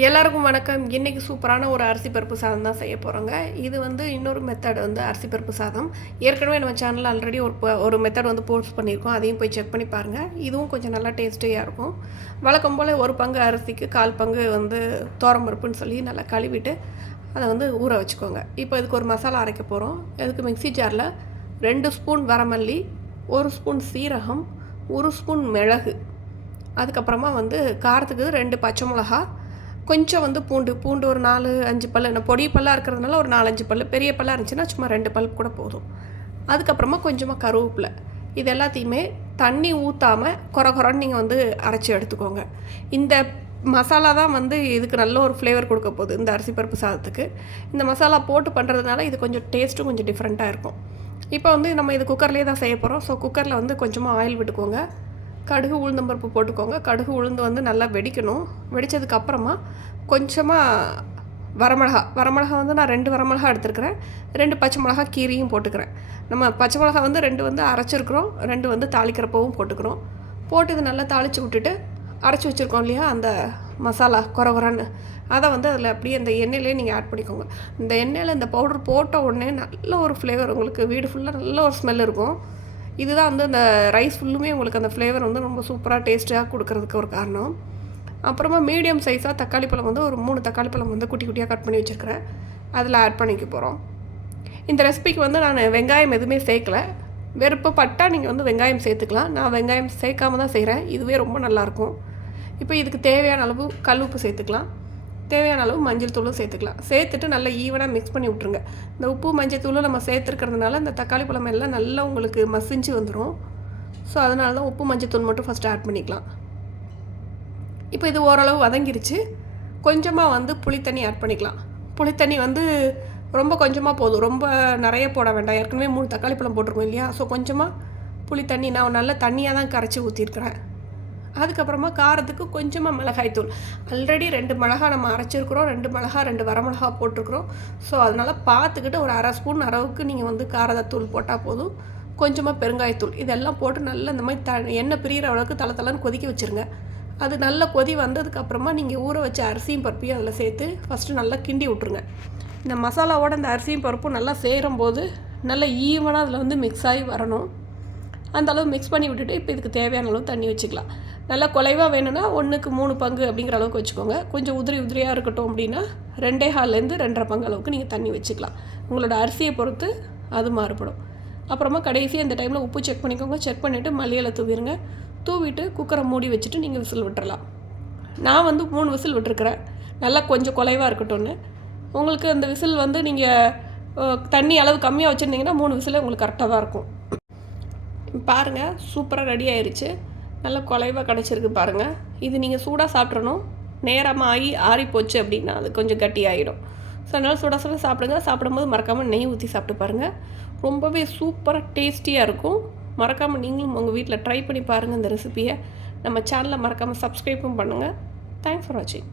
எல்லாருக்கும் வணக்கம். இன்றைக்கி சூப்பரான ஒரு அரிசி பருப்பு சாதம் தான் செய்ய போகிறோங்க இது வந்து இன்னொரு மெத்தட் வந்து அரிசி பருப்பு சாதம். ஏற்கனவே நம்ம சேனலில் ஆல்ரெடி ஒரு ஒரு மெத்தட் வந்து போஸ்ட் பண்ணியிருக்கோம். அதையும் போய் செக் பண்ணி பாருங்கள் இதுவும் கொஞ்சம் நல்லா டேஸ்டியாக இருக்கும். வழக்கம் போல் ஒரு பங்கு அரிசிக்கு கால் பங்கு வந்து பருப்புன்னு சொல்லி நல்லா கழுவிட்டு அதை வந்து ஊற வச்சுக்கோங்க. இப்போ இதுக்கு ஒரு மசாலா அரைக்க போகிறோம் இதுக்கு மிக்ஸி ஜாரில் ரெண்டு ஸ்பூன் வரமல்லி ஒரு ஸ்பூன் சீரகம் ஒரு ஸ்பூன் மிளகு. அதுக்கப்புறமா வந்து காரத்துக்கு ரெண்டு பச்சை மிளகா கொஞ்சம் வந்து பூண்டு பூண்டு ஒரு நாலு அஞ்சு பல் இந்த பொடி பல்லாக இருக்கிறதுனால ஒரு நாலஞ்சு பல் பெரிய பல்லாக இருந்துச்சுன்னா சும்மா ரெண்டு பல் கூட போதும். அதுக்கப்புறமா கொஞ்சமாக கருவேப்பிலை. இது எல்லாத்தையுமே தண்ணி ஊற்றாமல் குறை குறைன்னு நீங்கள் வந்து அரைச்சி எடுத்துக்கோங்க. இந்த மசாலா தான் வந்து இதுக்கு நல்ல ஒரு ஃப்ளேவர் கொடுக்க போகுது இந்த அரிசி பருப்பு சாதத்துக்கு. இந்த மசாலா போட்டு பண்ணுறதுனால இது கொஞ்சம் டேஸ்ட்டும் கொஞ்சம் டிஃப்ரெண்ட்டாக இருக்கும். இப்போ வந்து நம்ம இது குக்கர்லேயே தான் செய்ய போகிறோம் ஸோ குக்கரில் வந்து கொஞ்சமாக ஆயில் விட்டுக்கோங்க. கடுகு உளுந்தம்பருப்பு போட்டுக்கோங்க. கடுகு உளுந்து வந்து நல்லா வெடிக்கணும். வெடித்ததுக்கப்புறமா கொஞ்சமாக வரமிளகா. வரமிளகா வந்து நான் ரெண்டு வரமிளகா எடுத்துருக்கிறேன். ரெண்டு பச்சை மிளகா கீரியும் போட்டுக்கிறேன். நம்ம பச்சை மிளகா வந்து ரெண்டு வந்து அரைச்சிருக்கிறோம். ரெண்டு வந்து தாளிக்கிறப்பவும் போட்டுக்கிறோம். போட்டு இது நல்லா தாளித்து விட்டுட்டு அரைச்சி வச்சுருக்கோம் இல்லையா? அந்த மசாலா குறை அதை வந்து அதில் அப்படியே அந்த எண்ணெயிலே நீங்கள் ஆட் பண்ணிக்கோங்க. இந்த எண்ணெயில் இந்த பவுடர் போட்ட உடனே நல்ல ஒரு ஃப்ளேவர் உங்களுக்கு. வீடு ஃபுல்லாக நல்ல ஒரு ஸ்மெல் இருக்கும். இதுதான் வந்து அந்த ரைஸ் ஃபுல்லுமே உங்களுக்கு அந்த ஃப்ளேவர் வந்து ரொம்ப சூப்பராக டேஸ்ட்டாக கொடுக்கறதுக்கு ஒரு காரணம். அப்புறமா மீடியம் சைஸாக தக்காளி பழம் வந்து ஒரு மூணு தக்காளி பழம் வந்து குட்டி குட்டியாக கட் பண்ணி வச்சுருக்கிறேன். அதில் ஆட் பண்ணிக்க போகிறோம் இந்த ரெசிபிக்கு வந்து நான் வெங்காயம் எதுவுமே சேர்க்கல. விருப்பப்பட்டா நீங்கள் வந்து வெங்காயம் சேர்த்துக்கலாம். நான் வெங்காயம் சேர்க்காம தான் செய்கிறேன் இதுவே ரொம்ப நல்லாயிருக்கும் இப்போ இதுக்கு தேவையான அளவு கல் உப்பு சேர்த்துக்கலாம். தேவையான அளவு மஞ்சள் தூளும் சேர்த்துக்கலாம். சேர்த்துட்டு நல்லா ஈவனாக மிக்ஸ் பண்ணி விட்ருங்க இந்த உப்பு மஞ்சள் தூளும் நம்ம சேர்த்துருக்கிறதுனால இந்த தக்காளி பழம் எல்லாம் நல்லா உங்களுக்கு மசிஞ்சு வந்துடும் ஸோ அதனால தான் உப்பு மஞ்சள் தூள் மட்டும் ஃபஸ்ட்டு ஆட் பண்ணிக்கலாம். இப்போ இது ஓரளவு வதங்கிருச்சு. கொஞ்சமாக வந்து புளித்தண்ணி ஆட் பண்ணிக்கலாம். புளித்தண்ணி வந்து ரொம்ப கொஞ்சமாக போதும். ரொம்ப நிறைய போட வேண்டாம். ஏற்கனவே மூணு தக்காளி பழம் போட்டிருக்கோம் இல்லையா? ஸோ கொஞ்சமாக புளித்தண்ணி நான் நல்ல தண்ணியாக தான் கரைச்சி ஊற்றிருக்கிறேன் அதுக்கப்புறமா காரத்துக்கு கொஞ்சமாக மிளகாய்த்தூள். ஆல்ரெடி ரெண்டு மிளகா நம்ம அரைச்சிருக்கிறோம். ரெண்டு மிளகா ரெண்டு வரமிளகா போட்டிருக்கிறோம். ஸோ அதனால் பார்த்துக்கிட்டு ஒரு அரை ஸ்பூன் அளவுக்கு நீங்கள் வந்து காரதத்தூள் போட்டால் போதும். கொஞ்சமாக பெருங்காயத்தூள். இதெல்லாம் போட்டு நல்லா இந்த மாதிரி த எண்ணெய் பிரிகிற அளவுக்கு தலை தலைன்னு கொதிக்க வச்சுருங்க. அது நல்ல கொதி வந்ததுக்கப்புறமா நீங்கள் ஊற வச்ச அரிசியும் பருப்பையும் அதில் சேர்த்து ஃபஸ்ட்டு நல்லா கிண்டி விட்ருங்க இந்த மசாலாவோட இந்த அரிசியும் பருப்பும் நல்லா சேரும்போது நல்லா ஈவனாக அதில் வந்து மிக்ஸ் ஆகி வரணும். அந்த அளவு மிக்ஸ் பண்ணி விட்டுட்டு இப்போ இதுக்கு தேவையான அளவு தண்ணி வச்சுக்கலாம். நல்லா குலைவாக வேணும்னா ஒன்றுக்கு மூணு பங்கு அப்படிங்கிற அளவுக்கு வச்சுக்கோங்க. கொஞ்சம் உதிரி உதிரியாக இருக்கட்டும் அப்படின்னா ரெண்டே ஹால்லேருந்து ரெண்டரை பங்கு அளவுக்கு நீங்கள் தண்ணி வச்சுக்கலாம். உங்களோட அரிசியை பொறுத்து அது மாறுபடும். அப்புறமா கடைசியாக இந்த டைமில் உப்பு செக் பண்ணிக்கோங்க. செக் பண்ணிவிட்டு மல்லியில் தூவிடுங்க தூவிட்டு குக்கரை மூடி வச்சுட்டு நீங்கள் விசில் விட்டுறலாம். நான் வந்து மூணு விசில் விட்டுருக்குறேன். நல்லா கொஞ்சம் குலைவாக இருக்கட்டும்னு. உங்களுக்கு அந்த விசில் வந்து நீங்கள் தண்ணி அளவு கம்மியாக வச்சுருந்தீங்கன்னா மூணு விசில் உங்களுக்கு கரெக்டாக தான் இருக்கும். பாருங்கள் சூப்பராக ரெடி ஆயிடுச்சு நல்ல குலைவாக கிடச்சிருக்கு பாருங்கள் இது நீங்கள் சூடாக சாப்பிட்றணும் நேரமாக ஆகி ஆறி போச்சு அப்படின்னா அது கொஞ்சம் கட்டி ஆகிடும் ஸோ அதனால் சுட சுட சாப்பிடுங்க. சாப்பிடும்போது மறக்காமல் நெய் ஊற்றி சாப்பிட்டு பாருங்கள் ரொம்பவே சூப்பராக டேஸ்டியாக இருக்கும். மறக்காமல் நீங்களும் உங்கள் வீட்டில் ட்ரை பண்ணி பாருங்கள் இந்த ரெசிபியை நம்ம சேனலை மறக்காமல் சப்ஸ்கிரைப்பும் பண்ணுங்கள் தேங்க்ஸ் ஃபார் வாட்சிங்